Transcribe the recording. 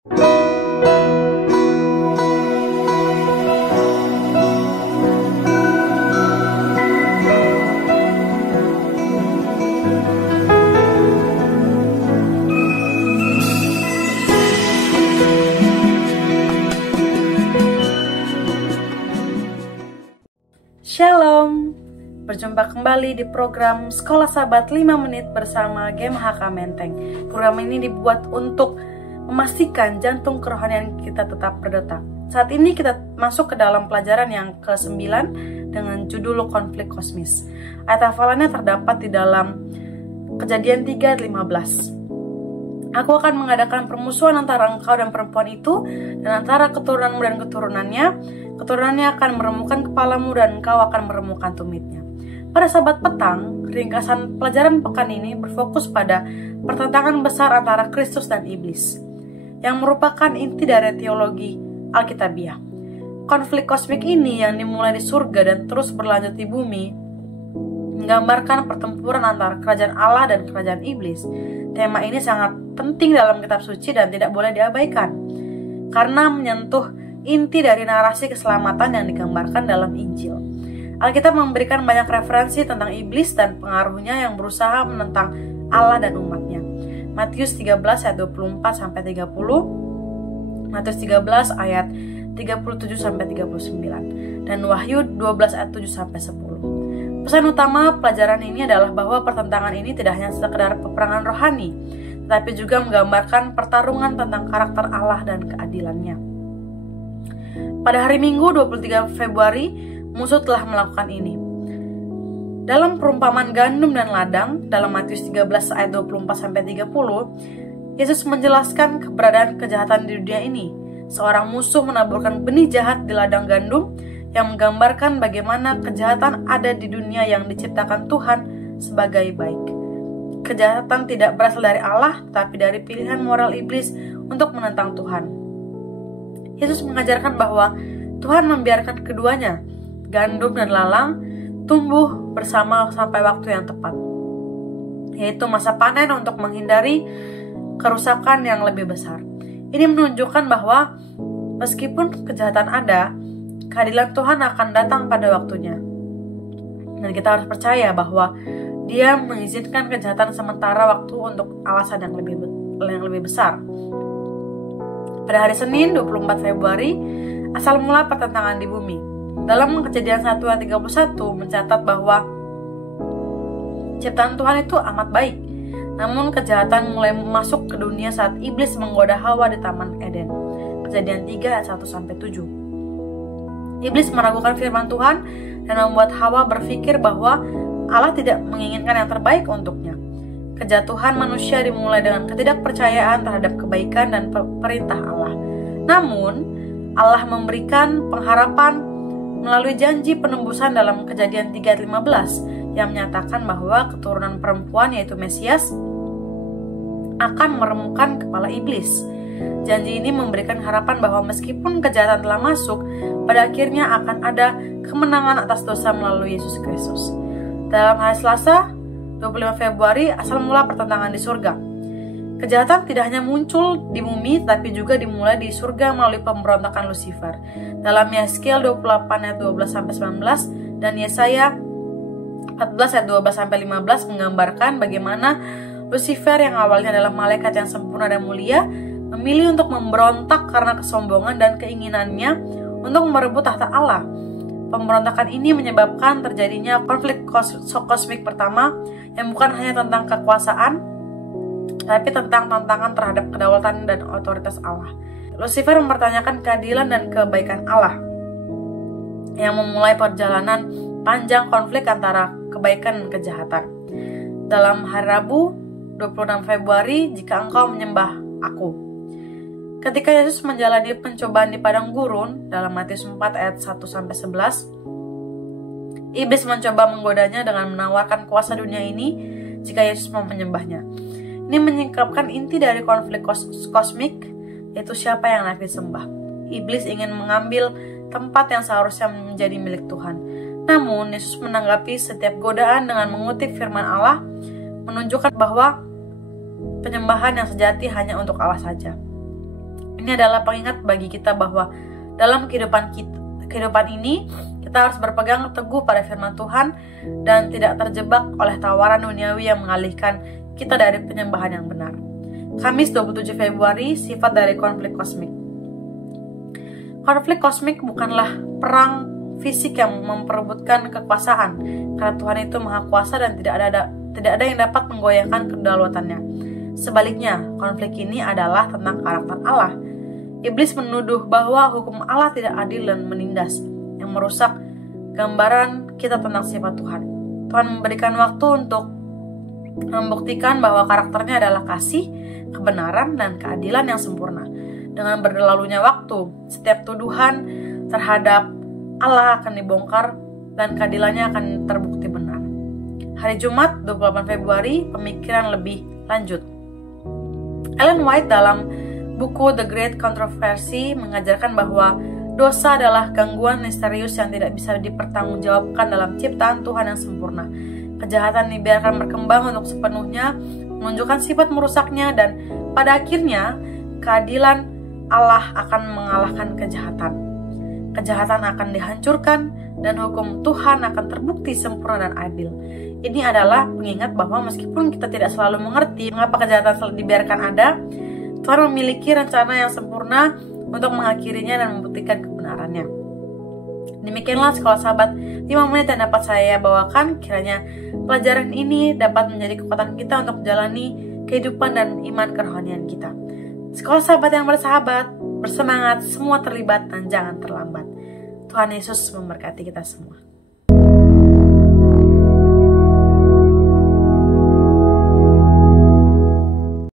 Shalom, berjumpa kembali di program Sekolah Sahabat 5 Menit bersama GMHK Menteng. Program ini dibuat untuk memastikan jantung kerohanian kita tetap berdetak. Saat ini kita masuk ke dalam pelajaran yang ke-9 dengan judul konflik kosmis. Ayat hafalannya terdapat di dalam Kejadian 3:15. Aku akan mengadakan permusuhan antara engkau dan perempuan itu, dan antara keturunanmu dan keturunannya. Keturunannya akan meremukkan kepalamu dan engkau akan meremukkan tumitnya. Pada sahabat petang, ringkasan pelajaran pekan ini berfokus pada pertentangan besar antara Kristus dan iblis, yang merupakan inti dari teologi Alkitabiah. Konflik kosmik ini yang dimulai di surga dan terus berlanjut di bumi, menggambarkan pertempuran antara kerajaan Allah dan kerajaan iblis. Tema ini sangat penting dalam kitab suci dan tidak boleh diabaikan, karena menyentuh inti dari narasi keselamatan yang digambarkan dalam Injil. Alkitab memberikan banyak referensi tentang iblis dan pengaruhnya yang berusaha menentang Allah dan umatnya. Matius 13 ayat 24-30, Matius 13 ayat 37-39, dan Wahyu 12 ayat 7-10. Pesan utama pelajaran ini adalah bahwa pertentangan ini tidak hanya sekedar peperangan rohani, tetapi juga menggambarkan pertarungan tentang karakter Allah dan keadilannya. Pada hari Minggu 23 Februari, musuh telah melakukan ini. Dalam perumpamaan gandum dan ladang, dalam Matius 13 ayat 24-30, Yesus menjelaskan keberadaan kejahatan di dunia ini. Seorang musuh menaburkan benih jahat di ladang gandum, yang menggambarkan bagaimana kejahatan ada di dunia yang diciptakan Tuhan sebagai baik. Kejahatan tidak berasal dari Allah, tetapi dari pilihan moral iblis untuk menentang Tuhan. Yesus mengajarkan bahwa Tuhan membiarkan keduanya, gandum dan lalang, tumbuh bersama sampai waktu yang tepat, yaitu masa panen untuk menghindari kerusakan yang lebih besar. Ini menunjukkan bahwa meskipun kejahatan ada, keadilan Tuhan akan datang pada waktunya. Dan kita harus percaya bahwa Dia mengizinkan kejahatan sementara waktu untuk alasan yang lebih besar. Pada hari Senin 24 Februari, asal mula pertentangan di bumi. Dalam Kejadian 1 ayat 31 mencatat bahwa ciptaan Tuhan itu amat baik. Namun kejahatan mulai masuk ke dunia saat iblis menggoda Hawa di Taman Eden. Kejadian 3 ayat 1-7. Iblis meragukan firman Tuhan dan membuat Hawa berpikir bahwa Allah tidak menginginkan yang terbaik untuknya. Kejatuhan manusia dimulai dengan ketidakpercayaan terhadap kebaikan dan perintah Allah. Namun, Allah memberikan pengharapan melalui janji penembusan dalam Kejadian 3:15 yang menyatakan bahwa keturunan perempuan, yaitu Mesias, akan meremukkan kepala iblis. Janji ini memberikan harapan bahwa meskipun kejahatan telah masuk, pada akhirnya akan ada kemenangan atas dosa melalui Yesus Kristus. Dalam hari Selasa 25 Februari, asal mula pertentangan di surga. Kejahatan tidak hanya muncul di bumi, tapi juga dimulai di surga melalui pemberontakan Lucifer. Dalam Yeskiel 28 ayat 12-19 dan Yesaya 14 ayat 12-15 menggambarkan bagaimana Lucifer yang awalnya adalah malaikat yang sempurna dan mulia, memilih untuk memberontak karena kesombongan dan keinginannya untuk merebut tahta Allah. Pemberontakan ini menyebabkan terjadinya konflik kosmik pertama yang bukan hanya tentang kekuasaan, tapi tentang tantangan terhadap kedaulatan dan otoritas Allah. Lucifer mempertanyakan keadilan dan kebaikan Allah, yang memulai perjalanan panjang konflik antara kebaikan dan kejahatan. Dalam hari Rabu 26 Februari, jika engkau menyembah aku. Ketika Yesus menjalani pencobaan di padang gurun dalam Matius 4 ayat 1-11, iblis mencoba menggodanya dengan menawarkan kuasa dunia ini jika Yesus mau menyembahnya. Ini menyingkapkan inti dari konflik kosmik, yaitu siapa yang layak disembah. Iblis ingin mengambil tempat yang seharusnya menjadi milik Tuhan. Namun, Yesus menanggapi setiap godaan dengan mengutip firman Allah, menunjukkan bahwa penyembahan yang sejati hanya untuk Allah saja. Ini adalah pengingat bagi kita bahwa dalam kehidupan ini kita harus berpegang teguh pada firman Tuhan dan tidak terjebak oleh tawaran duniawi yang mengalihkan kita dari penyembahan yang benar. Kamis 27 Februari, sifat dari konflik kosmik. Konflik kosmik bukanlah perang fisik yang memperebutkan kekuasaan, karena Tuhan itu Maha Kuasa dan tidak ada yang dapat menggoyahkan kedaulatannya. Sebaliknya, konflik ini adalah tentang karakter Allah. Iblis menuduh bahwa hukum Allah tidak adil dan menindas, yang merusak gambaran kita tentang sifat Tuhan. Tuhan memberikan waktu untuk membuktikan bahwa karakternya adalah kasih, kebenaran, dan keadilan yang sempurna. Dengan berlalunya waktu, setiap tuduhan terhadap Allah akan dibongkar dan keadilannya akan terbukti benar. Hari Jumat 28 Februari, pemikiran lebih lanjut. Ellen White dalam buku The Great Controversy mengajarkan bahwa dosa adalah gangguan misterius yang tidak bisa dipertanggungjawabkan dalam ciptaan Tuhan yang sempurna. Kejahatan dibiarkan berkembang untuk sepenuhnya, menunjukkan sifat merusaknya, dan pada akhirnya keadilan Allah akan mengalahkan kejahatan. Kejahatan akan dihancurkan dan hukum Tuhan akan terbukti sempurna dan adil. Ini adalah pengingat bahwa meskipun kita tidak selalu mengerti mengapa kejahatan selalu dibiarkan ada, Tuhan memiliki rencana yang sempurna untuk mengakhirinya dan membuktikan kebenarannya. Demikianlah Sekolah Sahabat 5 menit yang dapat saya bawakan. Kiranya pelajaran ini dapat menjadi kekuatan kita untuk menjalani kehidupan dan iman kerohanian kita. Sekolah Sahabat yang bersahabat, bersemangat, semua terlibat dan jangan terlambat. Tuhan Yesus memberkati kita semua.